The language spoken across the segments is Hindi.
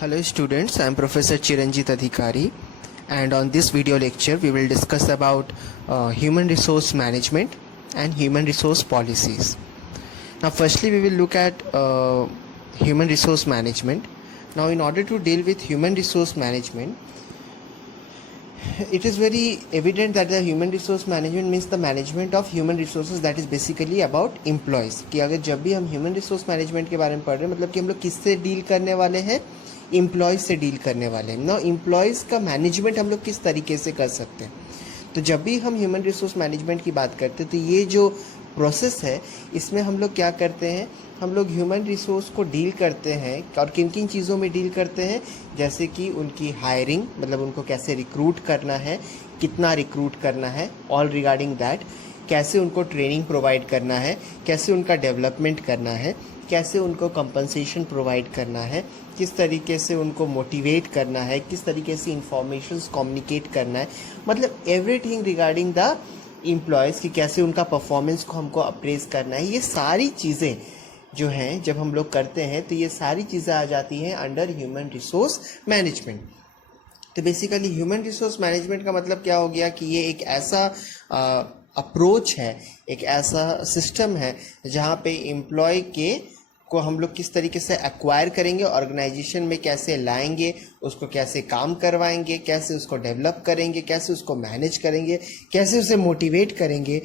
Hello students, I am Professor Chiranjit Adhikari, and on this video lecture we will discuss about human resource management and human resource policies. Now firstly we will look at human resource management. Now in order to deal with human resource management, it is very evident that the human resource management means the management of human resources, that is basically about employees. कि अगर जब भी हम human resource management के बारे में पढ़ रहे हैं, मतलब कि हम लोग किससे डील करने वाले हैं, एम्प्लॉयज़ से डील करने वाले हैं ना. एम्प्लॉयज़ का मैनेजमेंट हम लोग किस तरीके से कर सकते हैं. तो जब भी हम ह्यूमन रिसोर्स मैनेजमेंट की बात करते हैं तो ये जो प्रोसेस है इसमें हम लोग क्या करते हैं, हम लोग ह्यूमन रिसोर्स को डील करते हैं. और किन किन चीज़ों में डील करते हैं, जैसे कि उनकी हायरिंग, मतलब उनको कैसे रिक्रूट करना है, कितना रिक्रूट करना है, ऑल रिगार्डिंग दैट. कैसे उनको ट्रेनिंग प्रोवाइड करना है, कैसे उनका डेवलपमेंट करना है, कैसे उनको कंपनसेशन प्रोवाइड करना है, किस तरीके से उनको मोटिवेट करना है, किस तरीके से इंफॉर्मेशंस कम्युनिकेट करना है, मतलब एवरीथिंग रिगार्डिंग द एम्प्लॉयज़, कि कैसे उनका परफॉर्मेंस को हमको अप्रेज करना है. ये सारी चीज़ें जो हैं जब हम लोग करते हैं तो ये सारी चीज़ें आ जाती हैं अंडर ह्यूमन रिसोर्स मैनेजमेंट. तो बेसिकली ह्यूमन रिसोर्स मैनेजमेंट का मतलब क्या हो गया कि ये एक ऐसा अप्रोच है, एक ऐसा सिस्टम है जहाँ पे एम्प्लॉय को हम लोग किस तरीके से एक्वायर करेंगे, ऑर्गेनाइजेशन में कैसे लाएंगे, उसको कैसे काम करवाएंगे, कैसे उसको डेवलप करेंगे, कैसे उसको मैनेज करेंगे, कैसे उसे मोटिवेट करेंगे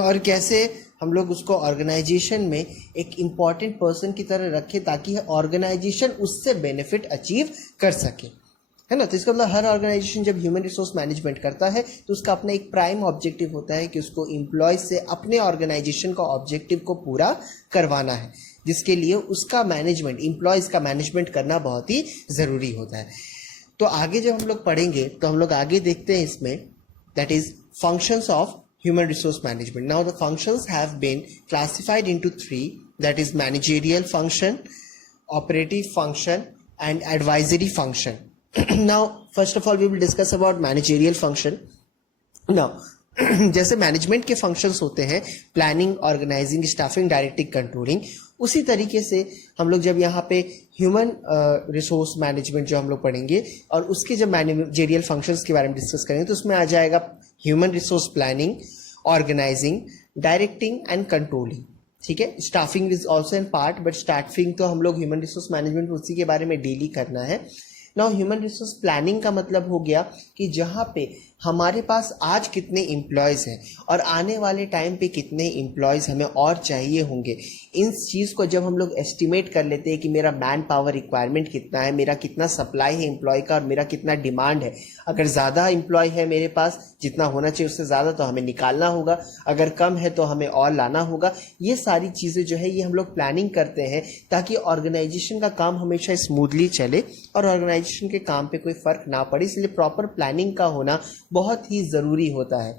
और कैसे हम लोग उसको ऑर्गेनाइजेशन में एक इम्पॉर्टेंट पर्सन की तरह रखें ताकि ऑर्गेनाइजेशन उससे बेनिफिट अचीव कर सके, है ना. तो इसका मतलब हर ऑर्गेनाइजेशन जब ह्यूमन रिसोर्स मैनेजमेंट करता है तो उसका अपना एक प्राइम ऑब्जेक्टिव होता है कि उसको एम्प्लॉय से अपने ऑर्गेनाइजेशन का ऑब्जेक्टिव को पूरा करवाना है, जिसके लिए उसका मैनेजमेंट, एम्प्लॉयज़ का मैनेजमेंट करना बहुत ही ज़रूरी होता है. तो आगे जब हम लोग पढ़ेंगे तो हम लोग आगे देखते हैं इसमें, that is functions of human resource management. Now the functions have been classified into three, that is managerial function, operative function and advisory function. Now first of all we will discuss about managerial function. Now जैसे मैनेजमेंट के फंक्शंस होते हैं, planning, organising, staffing, directing, controlling, उसी तरीके से हम लोग जब यहाँ पे ह्यूमन रिसोर्स मैनेजमेंट जो हम लोग पढ़ेंगे और उसके जब मैनेजरियल फंक्शंस के बारे में डिस्कस करेंगे तो उसमें आ जाएगा human resource planning, organising, directing and controlling. ठीक है, staffing is also an part, but staffing तो हम लोग ह्यूमन रिसोर्स मैनेजमेंट उसी के बारे में डील करना है. नाउ ह्यूमन रिसोर्स प्लानिंग का मतलब हो गया कि जहाँ पे हमारे पास आज कितने एम्प्लॉयज़ हैं और आने वाले टाइम पे कितने एम्प्लॉयज़ हमें और चाहिए होंगे, इन चीज़ को जब हम लोग एस्टिमेट कर लेते हैं कि मेरा मैन पावर रिक्वायरमेंट कितना है, मेरा कितना सप्लाई है एम्प्लॉय का और मेरा कितना डिमांड है. अगर ज़्यादा एम्प्लॉय है मेरे पास, जितना होना चाहिए उससे ज़्यादा, तो हमें निकालना होगा, अगर कम है तो हमें और लाना होगा. ये सारी चीज़ें जो है ये हम लोग प्लानिंग करते हैं ताकि ऑर्गेनाइजेशन का काम हमेशा स्मूथली चले और ऑर्गेनाइजेशन के काम पे कोई फ़र्क ना पड़े. इसलिए प्रॉपर प्लानिंग का होना बहुत ही ज़रूरी होता है.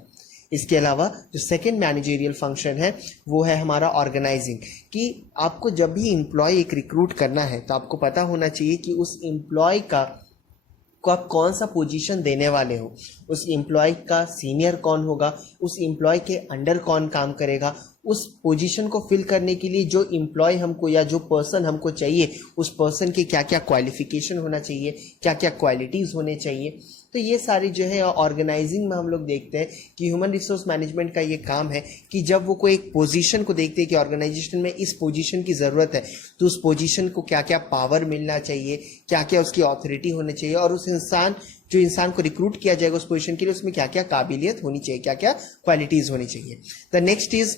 इसके अलावा जो सेकेंड मैनेजरियल फंक्शन है वो है हमारा ऑर्गेनाइजिंग, कि आपको जब भी एम्प्लॉय एक रिक्रूट करना है तो आपको पता होना चाहिए कि उस एम्प्लॉय को आप कौन सा पोजीशन देने वाले हो, उस एम्प्लॉय का सीनियर कौन होगा, उस एम्प्लॉय के अंडर कौन काम करेगा, उस पोजीशन को फिल करने के लिए जो एम्प्लॉय हमको या जो पर्सन हमको चाहिए उस पर्सन के क्या क्या क्वालिफिकेशन होना चाहिए, क्या क्या क्वालिटीज़ होने चाहिए. तो ये सारी जो है ऑर्गेनाइजिंग में हम लोग देखते हैं कि ह्यूमन रिसोर्स मैनेजमेंट का ये काम है कि जब वो कोई एक पोजीशन को देखते हैं कि ऑर्गेनाइजेशन में इस पोजीशन की ज़रूरत है तो उस पोजीशन को क्या क्या पावर मिलना चाहिए, क्या क्या उसकी ऑथोरिटी होनी चाहिए और उस इंसान को रिक्रूट किया जाएगा उस पोजीशन के लिए उसमें क्या क्या काबिलियत होनी चाहिए, क्या क्या क्वालिटीज़ होनी चाहिए. The next is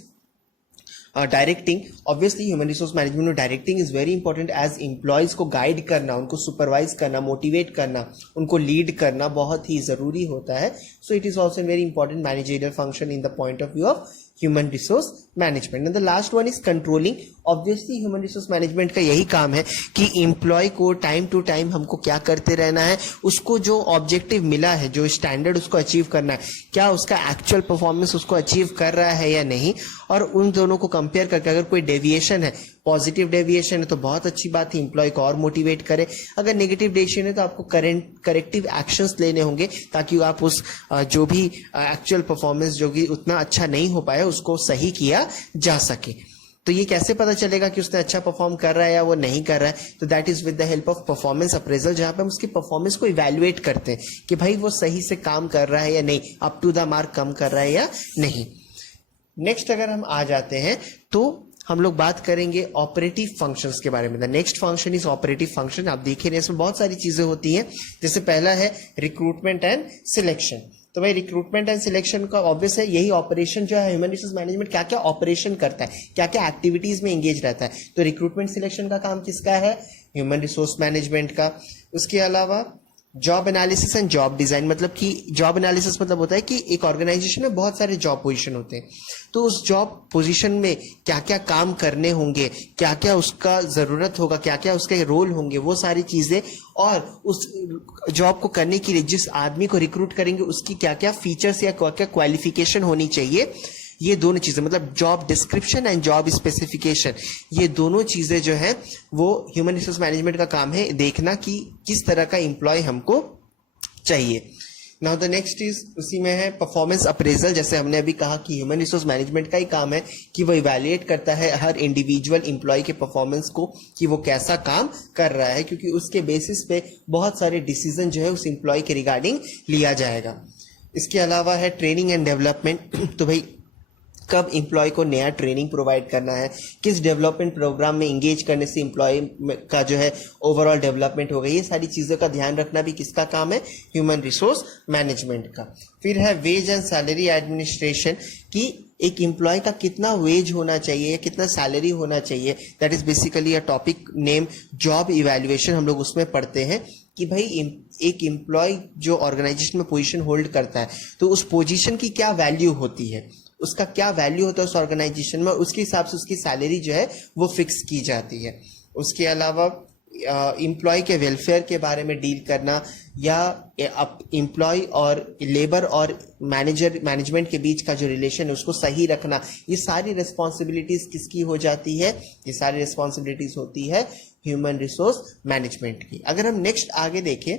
directing. Obviously human resource management में directing is very important. As employees को गाइड करना, उनको सुपरवाइज करना, मोटिवेट करना, उनको लीड करना बहुत ही ज़रूरी होता है. So it is also very important managerial function in the point of view of human resource management. And the last one is controlling. Obviously human resource management का यही काम है कि एम्प्लॉय को टाइम टू टाइम हमको क्या करते रहना है, उसको जो ऑब्जेक्टिव मिला है, जो स्टैंडर्ड उसको अचीव करना है, क्या उसका एक्चुअल परफॉर्मेंस उसको अचीव कर रहा है या नहीं, और उन दोनों को कंपेयर करके अगर कोई डेविएशन है, पॉजिटिव डेविएशन है तो बहुत अच्छी बात है, एम्प्लॉय को और मोटिवेट करे. अगर नेगेटिव डेविएशन है तो आपको करेक्टिव एक्शंस लेने होंगे ताकि आप उस जो भी एक्चुअल परफॉर्मेंस जो कि उतना अच्छा नहीं हो पाया उसको सही किया जा सके. तो ये कैसे पता चलेगा कि उसने अच्छा परफॉर्म कर रहा है या वो नहीं कर रहा है? तो that is with the help of performance appraisal, जहां पे हम उसकी परफॉर्मेंस को इवैल्यूएट करते हैं कि भाई वो सही से काम कर रहा है या नहीं, अप टू द मार्क कम कर रहा है या नहीं। नेक्स्ट अगर हम आ जाते हैं तो हम लोग बात करेंगे ऑपरेटिव फंक्शंस के बारे में। The next function is operative function. आप देख रहे हैं इसमें बहुत सारी चीजें होती हैं। जैसे पहला है रिक्रूटमेंट एंड सिलेक्शन। तो भाई रिक्रूटमेंट एंड सिलेक्शन का ऑब्वियस है यही ऑपरेशन जो है, ह्यूमन रिसोर्स मैनेजमेंट क्या क्या ऑपरेशन करता है, क्या क्या एक्टिविटीज में एंगेज रहता है। तो रिक्रूटमेंट सिलेक्शन का काम किसका है? ह्यूमन रिसोर्स मैनेजमेंट का। उसके अलावा job analysis and job design, मतलब कि जॉब एनालिसिस मतलब होता है कि एक ऑर्गेनाइजेशन में बहुत सारे जॉब पोजीशन होते हैं, तो उस जॉब पोजीशन में क्या क्या काम करने होंगे, क्या क्या उसका जरूरत होगा, क्या क्या उसके रोल होंगे, वो सारी चीजें, और उस जॉब को करने के लिए जिस आदमी को रिक्रूट करेंगे उसकी क्या क्या फीचर्स या क्या क्या क्वालिफिकेशन होनी चाहिए, ये दोनों चीजें मतलब job description and job specification, ये दोनों चीजें जो है वो ह्यूमन रिसोर्स मैनेजमेंट का काम है देखना कि किस तरह का एम्प्लॉय हमको चाहिए। नाउ द नेक्स्ट इज उसी में है परफॉर्मेंस अप्रेजल। जैसे हमने अभी कहा कि ह्यूमन रिसोर्स मैनेजमेंट का ही काम है कि वो इवैल्यूएट करता है हर इंडिविजुअल एम्प्लॉय के परफॉर्मेंस को कि वो कैसा काम कर रहा है, क्योंकि उसके बेसिस पे बहुत सारे डिसीजन जो है उस एम्प्लॉय के रिगार्डिंग लिया जाएगा। इसके अलावा है ट्रेनिंग एंड डेवलपमेंट। तो भाई कब एम्प्लॉय को नया ट्रेनिंग प्रोवाइड करना है, किस डेवलपमेंट प्रोग्राम में एंगेज करने से एम्प्लॉय का जो है ओवरऑल डेवलपमेंट होगा, ये सारी चीजों का ध्यान रखना भी किसका काम है? ह्यूमन रिसोर्स मैनेजमेंट का। फिर है वेज एंड सैलरी एडमिनिस्ट्रेशन, कि एक एम्प्लॉय का कितना वेज होना चाहिए या कितना सैलरी होना चाहिए। That is basically a topic name job evaluation. हम लोग उसमें पढ़ते हैं कि भाई एक एम्प्लॉय जो ऑर्गेनाइजेशन में पोजीशन होल्ड करता है तो उस पोजीशन की क्या वैल्यू होती है, उसका क्या वैल्यू होता है उस ऑर्गेनाइजेशन में, उसके हिसाब से उसकी सैलरी जो है वो फिक्स की जाती है। उसके अलावा एम्प्लॉय के वेलफेयर के बारे में डील करना, या एम्प्लॉय और लेबर और मैनेजमेंट के बीच का जो रिलेशन है उसको सही रखना, ये सारी रिस्पॉन्सिबिलिटीज किसकी हो जाती है? ये सारी रिस्पॉन्सिबिलिटीज होती है ह्यूमन रिसोर्स मैनेजमेंट की। अगर हम नेक्स्ट आगे देखें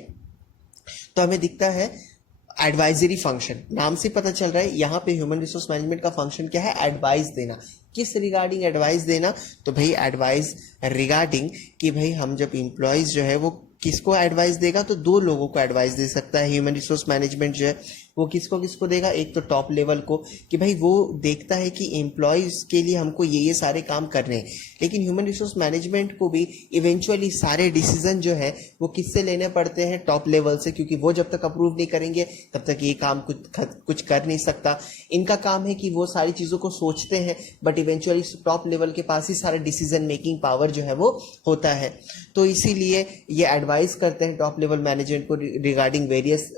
तो हमें दिखता है एडवाइजरी फंक्शन। नाम से पता चल रहा है यहाँ पे ह्यूमन रिसोर्स मैनेजमेंट का फंक्शन क्या है? एडवाइस देना। किस रिगार्डिंग एडवाइस देना? तो भाई एडवाइस रिगार्डिंग कि भाई हम जब एम्प्लॉयज जो है वो किसको एडवाइस देगा, तो दो लोगों को एडवाइस दे सकता है ह्यूमन रिसोर्स मैनेजमेंट जो है वो किसको किसको देगा? एक तो टॉप लेवल को कि भाई वो देखता है कि एम्प्लॉयज के लिए हमको ये सारे काम करने हैं, लेकिन ह्यूमन रिसोर्स मैनेजमेंट को भी इवेंचुअली सारे डिसीजन जो है वो किससे लेने पड़ते हैं? टॉप लेवल से, क्योंकि वो जब तक अप्रूव नहीं करेंगे तब तक ये काम कुछ कर नहीं सकता। इनका काम है कि वो सारी चीजों को सोचते हैं, बट इवेंचुअली टॉप लेवल के पास ही सारा डिसीजन मेकिंग पावर जो है वो होता है। तो इसीलिए ये एडवाइस करते हैं टॉप लेवल मैनेजमेंट को रिगार्डिंग वेरियस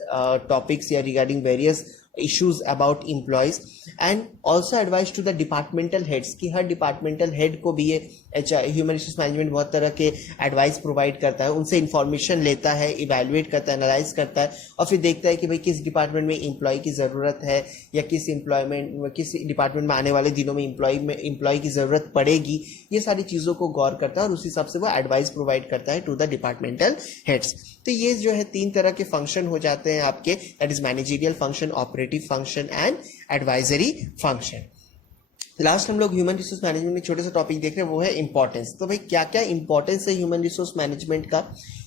टॉपिक्स या regarding various issues about employees, and also advice to the departmental heads कि हर डिपार्टमेंटल हेड को भी ये ह्यूमन रिसोर्स मैनेजमेंट बहुत तरह के एडवाइस प्रोवाइड करता है, उनसे इंफॉर्मेशन लेता है, इवैल्यूएट करता है, एनालाइज करता है, और फिर देखता है कि भाई किस डिपार्टमेंट में एम्प्लॉय की ज़रूरत है या किस डिपार्टमेंट में आने वाले दिनों में एम्प्लॉय की ज़रूरत पड़ेगी। ये सारी चीज़ों को गौर करता है और उस हिसाब से वो एडवाइस प्रोवाइड करता है टू द डिपार्टमेंटल हेड्स। तो ये जो है 3 तरह के फंक्शन हो जाते हैं आपके, that is managerial function, operative function and advisory function. Last हम लोग ह्यूमन रिसोर्स मैनेजमेंट में छोटे सा टॉपिक देख रहे हैं, वो है इंपॉर्टेंस। तो भाई क्या क्या इंपॉर्टेंस है ह्यूमन रिसोर्स मैनेजमेंट का?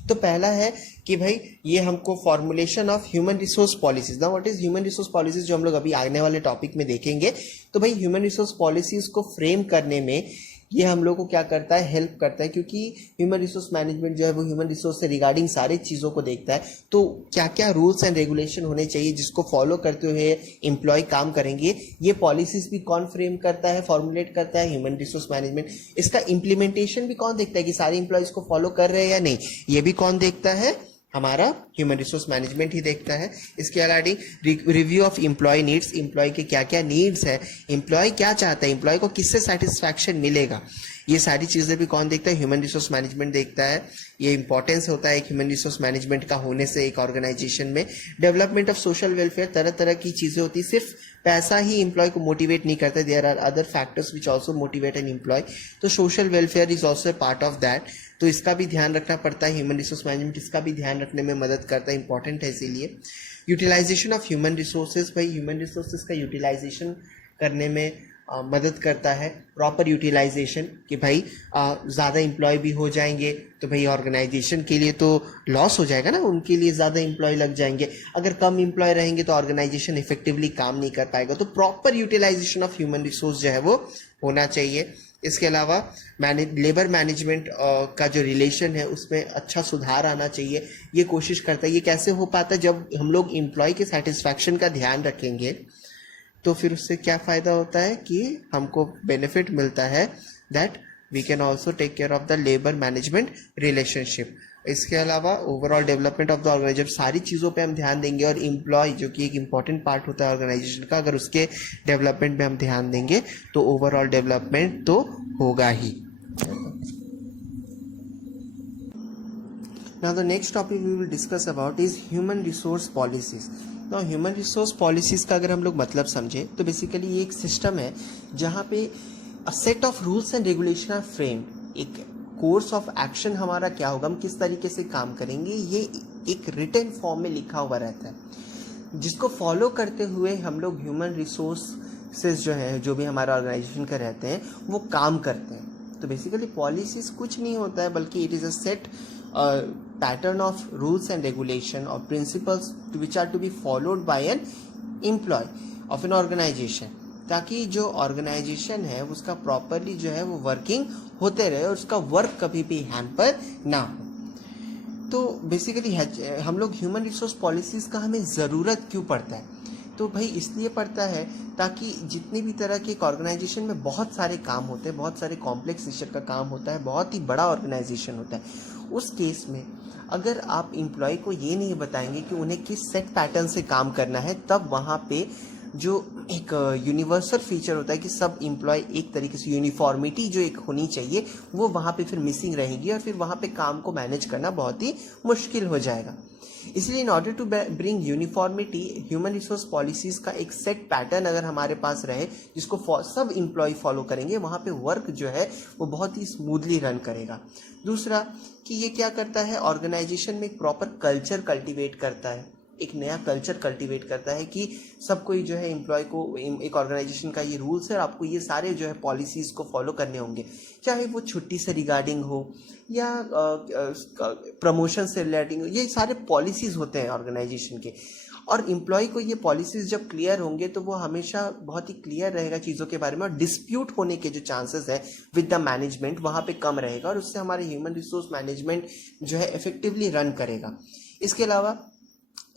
तो पहला है कि भाई ये हमको formulation of human resource policies. ना what is human resource policies, जो हम लोग अभी आने वाले टॉपिक में देखेंगे। तो भाई ह्यूमन रिसोर्स पॉलिसीज को फ्रेम करने में ये हम लोग को क्या करता है? हेल्प करता है, क्योंकि ह्यूमन रिसोर्स मैनेजमेंट जो है वो ह्यूमन रिसोर्स से रिगार्डिंग सारी चीज़ों को देखता है। तो क्या क्या रूल्स एंड रेगुलेशन होने चाहिए जिसको फॉलो करते हुए एम्प्लॉय काम करेंगे, ये पॉलिसीज भी कौन फ्रेम करता है, फॉर्मुलेट करता है? Human resource management. इसका इम्प्लीमेंटेशन भी कौन देखता है कि सारे एम्प्लॉयज को फॉलो कर रहे हैं या नहीं, ये भी कौन देखता है? हमारा ह्यूमन रिसोर्स मैनेजमेंट ही देखता है। इसके अलावा review of employee needs, employee के क्या क्या नीड्स है, एम्प्लॉय क्या चाहता है, एम्प्लॉय को किससे सेटिस्फैक्शन मिलेगा, ये सारी चीजें भी कौन देखता है? ह्यूमन रिसोर्स मैनेजमेंट देखता है। ये इंपॉर्टेंस होता है ह्यूमन रिसोर्स मैनेजमेंट का होने से एक ऑर्गेनाइजेशन में। डेवलपमेंट ऑफ सोशल वेलफेयर, तरह तरह की चीजें होती है, सिर्फ पैसा ही एम्प्लॉय को मोटिवेट नहीं करता, there are other factors which also motivate an employee. तो social welfare is also a part of that, तो इसका भी ध्यान रखना पड़ता है। ह्यूमन रिसोर्स मैनेजमेंट इसका भी ध्यान रखने में मदद करता है, इंपॉर्टेंट है इसीलिए। यूटिलाइजेशन ऑफ ह्यूमन रिसोर्सेज, भाई ह्यूमन रिसोर्सेज का यूटिलाइजेशन करने में मदद करता है। प्रॉपर यूटिलाइजेशन कि भाई ज़्यादा एम्प्लॉय भी हो जाएंगे तो भाई ऑर्गेनाइजेशन के लिए तो लॉस हो जाएगा ना, उनके लिए ज़्यादा एम्प्लॉय लग जाएंगे। अगर कम एम्प्लॉय रहेंगे तो ऑर्गेनाइजेशन इफेक्टिवली काम नहीं कर पाएगा। तो proper utilisation of human resource जो है वो होना चाहिए। इसके अलावा लेबर मैनेजमेंट का जो रिलेशन है उसमें अच्छा सुधार आना चाहिए, ये कोशिश करता है। ये कैसे हो पाता है? जब हम लोग एम्प्लॉय के सेटिस्फैक्शन का ध्यान रखेंगे तो फिर उससे क्या फ़ायदा होता है कि हमको बेनिफिट मिलता है that we can also take care of the labour management relationship. इसके अलावा overall development of the organisation, सारी चीज़ों पे हम ध्यान देंगे और एम्प्लॉय जो कि एक इम्पॉर्टेंट पार्ट होता है ऑर्गेनाइजेशन का, अगर उसके डेवलपमेंट में हम ध्यान देंगे तो ओवरऑल डेवलपमेंट तो होगा ही। Now the next topic we will discuss about is human resource policies. Now human resource policies का अगर हम लोग मतलब समझे तो बेसिकली ये एक सिस्टम है जहाँ पे a set of rules and regulation are framed. एक कोर्स ऑफ एक्शन हमारा क्या होगा, हम किस तरीके से काम करेंगे, ये एक रिटन फॉर्म में लिखा हुआ रहता है जिसको फॉलो करते हुए हम लोग ह्यूमन रिसोर्सेज जो है, जो भी हमारा ऑर्गेनाइजेशन का रहते हैं, वो काम करते हैं। तो बेसिकली पॉलिसीज कुछ नहीं होता है बल्कि it is a set pattern of rules and regulation or principles which are to be followed by an employee of an organization, ताकि जो ऑर्गेनाइजेशन है उसका प्रॉपरली जो है वो वर्किंग होते रहे और उसका वर्क कभी भी हैम्पर ना हो। तो बेसिकली हम लोग ह्यूमन रिसोर्स पॉलिसीज़ का हमें ज़रूरत क्यों पड़ता है? तो भाई इसलिए पड़ता है ताकि जितनी भी तरह के एक ऑर्गेनाइजेशन में बहुत सारे काम होते हैं, बहुत सारे कॉम्प्लेक्स नेचर का काम होता है, बहुत ही बड़ा ऑर्गेनाइजेशन होता है, उस केस में अगर आप एम्प्लॉय को ये नहीं बताएंगे कि उन्हें किस सेट पैटर्न से काम करना है, तब वहाँ पे जो एक यूनिवर्सल फीचर होता है कि सब एम्प्लॉय एक तरीके से यूनिफॉर्मिटी जो एक होनी चाहिए वो वहाँ पे फिर मिसिंग रहेगी और फिर वहाँ पे काम को मैनेज करना बहुत ही मुश्किल हो जाएगा। इसलिए in order to bring uniformity, human resource policies का एक सेट पैटर्न अगर हमारे पास रहे जिसको सब एम्प्लॉय फॉलो करेंगे, वहाँ पे वर्क जो है वो बहुत ही स्मूथली रन करेगा। दूसरा कि ये क्या करता है, ऑर्गेनाइजेशन में एक प्रॉपर कल्चर कल्टिवेट करता है, एक नया कल्चर कल्टिवेट करता है कि सब कोई जो है एम्प्लॉय को, एक ऑर्गेनाइजेशन का ये रूल्स है, आपको ये सारे जो है पॉलिसीज को फॉलो करने होंगे, चाहे वो छुट्टी से रिगार्डिंग हो या प्रमोशन से रिलेटिंग हो, ये सारे पॉलिसीज होते हैं ऑर्गेनाइजेशन के। और एम्प्लॉय को ये पॉलिसीज जब क्लियर होंगे तो वो हमेशा बहुत ही क्लियर रहेगा चीज़ों के बारे में, और डिस्प्यूट होने के जो चांसेस है विद द मैनेजमेंट वहाँ पे कम रहेगा और उससे हमारे ह्यूमन रिसोर्स मैनेजमेंट जो है इफेक्टिवली रन करेगा। इसके अलावा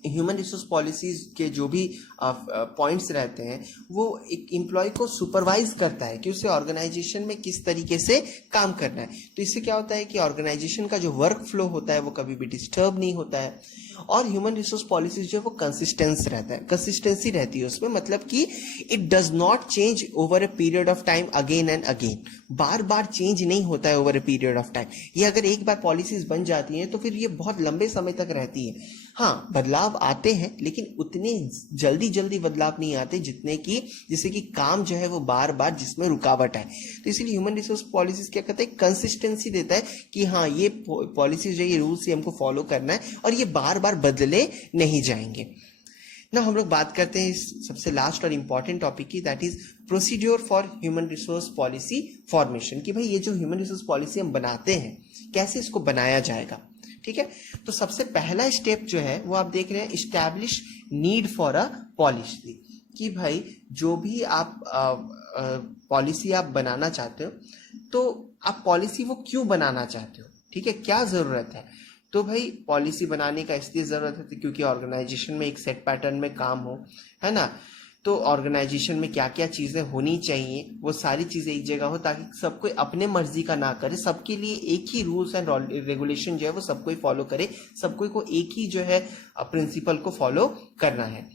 ह्यूमन रिसोर्स पॉलिसीज के जो भी पॉइंट्स रहते हैं वो एक एम्प्लॉय को सुपरवाइज करता है कि उसे ऑर्गेनाइजेशन में किस तरीके से काम करना है। तो इससे क्या होता है कि ऑर्गेनाइजेशन का जो वर्क फ्लो होता है वो कभी भी डिस्टर्ब नहीं होता है, और ह्यूमन रिसोर्स पॉलिसीज जो है वो कंसिस्टेंस रहता है, कंसिस्टेंसी रहती है उसमें, मतलब कि it does not change over a period of time again and again, bar bar change नहीं होता है over a period of time. ये अगर एक बार पॉलिसीज बन जाती हैं तो फिर ये बहुत लंबे समय तक रहती है। हाँ, बदलाव आते हैं लेकिन उतने जल्दी बदलाव नहीं आते जितने कि जैसे कि काम जो है वो बार बार जिसमें रुकावट है। तो इसीलिए ह्यूमन रिसोर्स पॉलिसीज क्या करता है, कंसिस्टेंसी देता है कि हाँ ये पॉलिसीज जो ये रूल्स हमको फॉलो करना है और ये बार बार बदले नहीं जाएंगे ना। हम लोग बात करते हैं इस सबसे लास्ट और इम्पॉर्टेंट टॉपिक की, that is procedure for human resource policy formation, कि भाई ये जो ह्यूमन रिसोर्स पॉलिसी हम बनाते हैं कैसे इसको बनाया जाएगा। ठीक है, तो सबसे पहला स्टेप जो है वो आप देख रहे हैं, establish need for a policy, कि भाई जो भी आप पॉलिसी आप बनाना चाहते हो तो आप पॉलिसी वो क्यों बनाना चाहते हो, ठीक है, क्या ज़रूरत है। तो भाई पॉलिसी बनाने का इसलिए ज़रूरत है क्योंकि ऑर्गेनाइजेशन में एक सेट पैटर्न में काम हो, है ना। तो ऑर्गेनाइजेशन में क्या क्या चीज़ें होनी चाहिए वो सारी चीज़ें एक जगह हो ताकि सब कोई अपने मर्जी का ना करे, सबके लिए एक ही रूल्स एंड रेगुलेशन जो है वो सब कोई फॉलो करे, सब कोई को एक ही जो है प्रिंसिपल को फॉलो करना है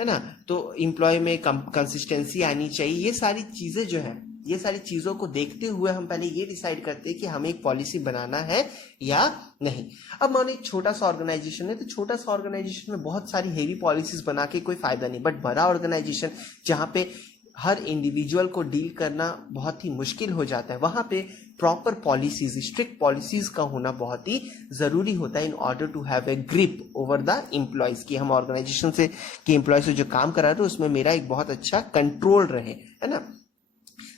ना। तो एम्प्लॉय में कंसिस्टेंसी आनी चाहिए। ये सारी चीज़ें जो है, ये सारी चीज़ों को देखते हुए हम पहले ये डिसाइड करते हैं कि हमें एक पॉलिसी बनाना है या नहीं। अब मान एक छोटा सा ऑर्गेनाइजेशन है, तो छोटा सा ऑर्गेनाइजेशन में बहुत सारी हेवी पॉलिसीज बना के कोई फायदा नहीं, बट बड़ा ऑर्गेनाइजेशन जहाँ पे हर इंडिविजुअल को डील करना बहुत ही मुश्किल हो जाता है, वहाँ पे प्रॉपर पॉलिसीज, स्ट्रिक्ट पॉलिसीज का होना बहुत ही ज़रूरी होता है in order to have a grip over the employees, कि हम ऑर्गेनाइजेशन से कि एम्प्लॉय से जो काम करा रहे हैं उसमें मेरा एक बहुत अच्छा कंट्रोल रहे, है ना।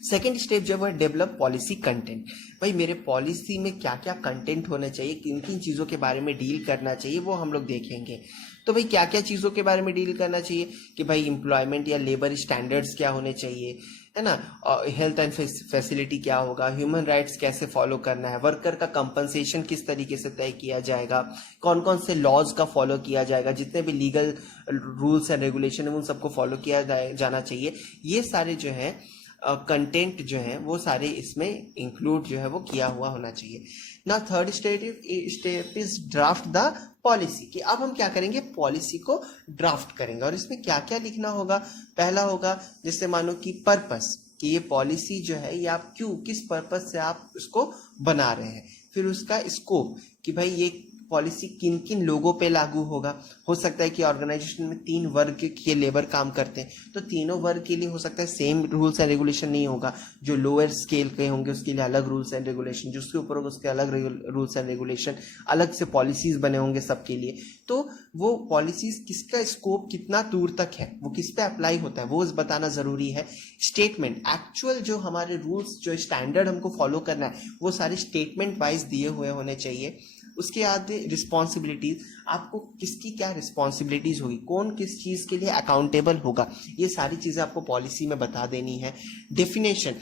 सेकेंड स्टेप जो है डेवलप पॉलिसी कंटेंट। भाई मेरे पॉलिसी में क्या क्या कंटेंट होना चाहिए, किन किन चीज़ों के बारे में डील करना चाहिए, वो हम लोग देखेंगे। तो भाई क्या क्या चीज़ों के बारे में डील करना चाहिए कि भाई एम्प्लॉयमेंट या लेबर स्टैंडर्ड्स क्या होने चाहिए, है ना, हेल्थ एंड फैसिलिटी क्या होगा, ह्यूमन राइट्स कैसे फॉलो करना है, वर्कर का कंपनसेशन किस तरीके से तय किया जाएगा, कौन कौन से लॉज का फॉलो किया जाएगा, जितने भी लीगल रूल्स एंड रेगुलेशन है उन सबको फॉलो किया जाना चाहिए। ये सारे जो है कंटेंट जो है वो सारे इसमें इंक्लूड जो है वो किया हुआ होना चाहिए ना। Third step is draft the policy, कि अब हम क्या करेंगे, पॉलिसी को ड्राफ्ट करेंगे। और इसमें क्या क्या लिखना होगा, पहला होगा जैसे मानो कि पर्पस, कि ये पॉलिसी जो है ये आप क्यों, किस पर्पस से आप इसको बना रहे हैं। फिर उसका स्कोप, कि भाई ये पॉलिसी किन किन लोगों पे लागू होगा। हो सकता है कि ऑर्गेनाइजेशन में 3 वर्ग के लेबर काम करते हैं, तो तीनों वर्ग के लिए हो सकता है सेम रूल्स एंड रेगुलेशन नहीं होगा। जो लोअर स्केल के होंगे उसके लिए अलग रूल्स एंड रेगुलेशन, जो उसके ऊपर होगा उसके अलग रूल्स एंड रेगुलेशन, अलग से पॉलिसीज बने होंगे सबके लिए। तो वो पॉलिसीज किसका स्कोप कितना दूर तक है, वो किस पे अप्लाई होता है, वो बताना जरूरी है। स्टेटमेंट, एक्चुअल जो हमारे रूल्स जो स्टैंडर्ड हमको फॉलो करना है वो सारे स्टेटमेंट वाइज दिए हुए होने चाहिए। उसके बाद रिस्पॉन्सिबिलिटीज, आपको किसकी क्या रिस्पॉन्सिबिलिटीज होगी, कौन किस चीज के लिए अकाउंटेबल होगा, ये सारी चीजें आपको पॉलिसी में बता देनी है। डेफिनेशन,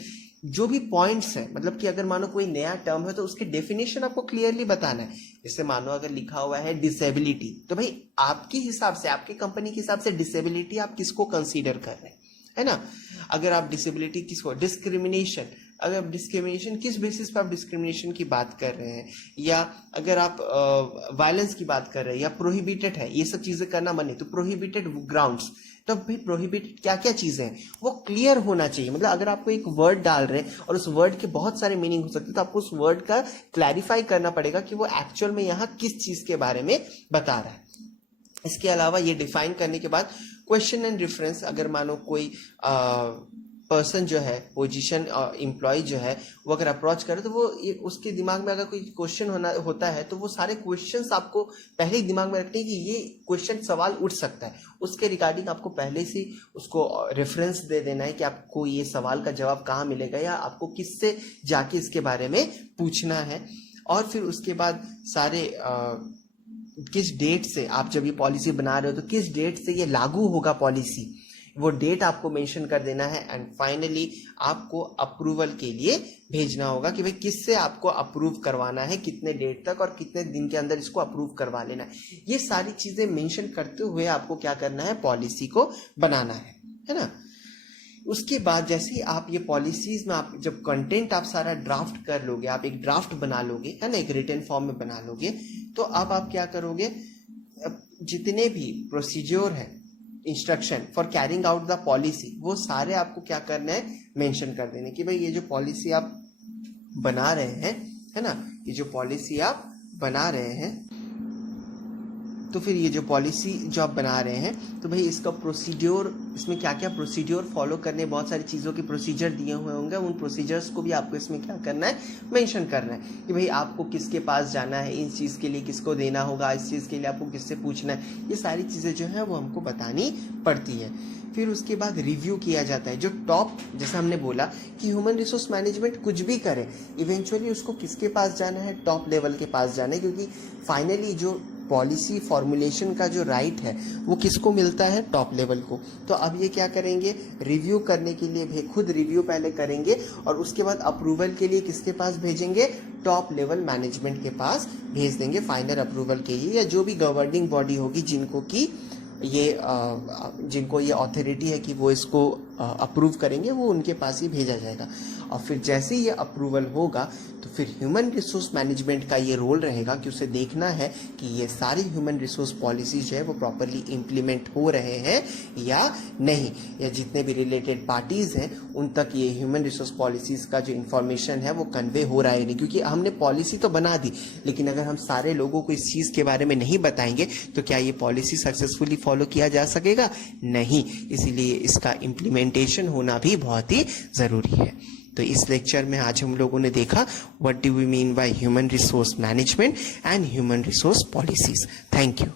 जो भी पॉइंट्स है, मतलब कि अगर मानो कोई नया टर्म है तो उसके डेफिनेशन आपको क्लियरली बताना है। जैसे मानो अगर लिखा हुआ है डिसेबिलिटी, तो भाई आपके हिसाब से, आपकी कंपनी के हिसाब से डिसेबिलिटी आप किसको कंसीडर कर रहे हैं, है ना। अगर आप डिसेबिलिटी किसको, डिस्क्रिमिनेशन, अगर डिस्क्रिमिनेशन किस बेसिस पर आप डिस्क्रिमिनेशन की बात कर रहे हैं, या अगर आप वायलेंस की बात कर रहे हैं, या प्रोहिबिटेड है, ये सब चीजें करना मने, तो प्रोहिबिटेड ग्राउंड्स, तो भाई प्रोहिबिटेड क्या क्या चीजें हैं वो क्लियर होना चाहिए। मतलब अगर आपको एक वर्ड डाल रहे हैं और उस वर्ड के बहुत सारे मीनिंग हो सकते हैं, तो आपको उस वर्ड का क्लैरिफाई करना पड़ेगा कि वो एक्चुअल में यहाँ किस चीज के बारे में बता रहा है। इसके अलावा ये डिफाइन करने के बाद क्वेश्चन एंड रेफरेंस, अगर मानो कोई पर्सन जो है, पोजीशन एम्प्लॉय जो है, वो अगर अप्रोच करे तो वो उसके दिमाग में अगर कोई क्वेश्चन होता है तो वो सारे क्वेश्चंस आपको पहले ही दिमाग में रखने कि ये क्वेश्चन सवाल उठ सकता है, उसके रिगार्डिंग आपको पहले से उसको रेफरेंस दे देना है कि आपको ये सवाल का जवाब कहाँ मिलेगा, या आपको किससे जाके इसके बारे में पूछना है। और फिर उसके बाद सारे किस डेट से आप जब ये पॉलिसी बना रहे हो तो किस डेट से ये लागू होगा पॉलिसी, वो डेट आपको मेंशन कर देना है। एंड फाइनली आपको अप्रूवल के लिए भेजना होगा कि भाई किससे आपको अप्रूव करवाना है, कितने डेट तक और कितने दिन के अंदर इसको अप्रूव करवा लेना है। ये सारी चीजें मेंशन करते हुए आपको क्या करना है, पॉलिसी को बनाना है ना। उसके बाद जैसे ही आप ये पॉलिसीज में आप जब कंटेंट आप सारा ड्राफ्ट कर लोगे, आप एक ड्राफ्ट बना लोगे, है ना, एक रिटन फॉर्म में बना लोगे, तो अब आप क्या करोगे, जितने भी प्रोसीजर है, instruction for carrying out the policy, वो सारे आपको क्या करना है, मेंशन कर देने कि भाई ये जो पॉलिसी आप बना रहे हैं, है ना, ये जो पॉलिसी आप बना रहे हैं, तो फिर ये जो पॉलिसी जो आप बना रहे हैं, तो भाई इसका प्रोसीड्योर, इसमें क्या क्या प्रोसीड्योर फॉलो करने, बहुत सारी चीज़ों के प्रोसीजर दिए हुए होंगे, उन प्रोसीजर्स को भी आपको इसमें क्या करना है, मेंशन करना है कि भाई आपको किसके पास जाना है, इस चीज़ के लिए किसको देना होगा, इस चीज़ के लिए आपको किससे पूछना है, ये सारी चीज़ें जो है वो हमको बतानी पड़ती है। फिर उसके बाद रिव्यू किया जाता है, जो टॉप, जैसा हमने बोला कि ह्यूमन रिसोर्स मैनेजमेंट कुछ भी करे, इवेंचुअली उसको किसके पास जाना है, टॉप लेवल के पास जाना है, क्योंकि फाइनली जो पॉलिसी फॉर्मुलेशन का जो राइट है वो किसको मिलता है, टॉप लेवल को। तो अब ये क्या करेंगे, रिव्यू करने के लिए खुद रिव्यू पहले करेंगे और उसके बाद अप्रूवल के लिए किसके पास भेजेंगे, टॉप लेवल मैनेजमेंट के पास भेज देंगे फाइनल अप्रूवल के लिए, या जो भी गवर्निंग बॉडी होगी जिनको ये ऑथोरिटी है कि वो इसको अप्रूव करेंगे, वो उनके पास ही भेजा जाएगा। और फिर जैसे ही ये अप्रूवल होगा तो फिर ह्यूमन रिसोर्स मैनेजमेंट का ये रोल रहेगा कि उसे देखना है कि ये सारी ह्यूमन रिसोर्स पॉलिसीज है वो प्रॉपरली इम्प्लीमेंट हो रहे हैं या नहीं, या जितने भी रिलेटेड पार्टीज हैं उन तक ये ह्यूमन रिसोर्स पॉलिसीज का जो इन्फॉर्मेशन है वो कन्वे हो रहा है नहीं। क्योंकि हमने पॉलिसी तो बना दी, लेकिन अगर हम सारे लोगों को इस चीज़ के बारे में नहीं बताएंगे तो क्या ये पॉलिसी सक्सेसफुली फॉलो किया जा सकेगा, नहीं। इसीलिए इसका इम्प्लीमेंटेशन होना भी बहुत ही ज़रूरी है। तो इस लेक्चर में आज हम लोगों ने देखा what do we mean by human resource management and human resource policies. Thank you.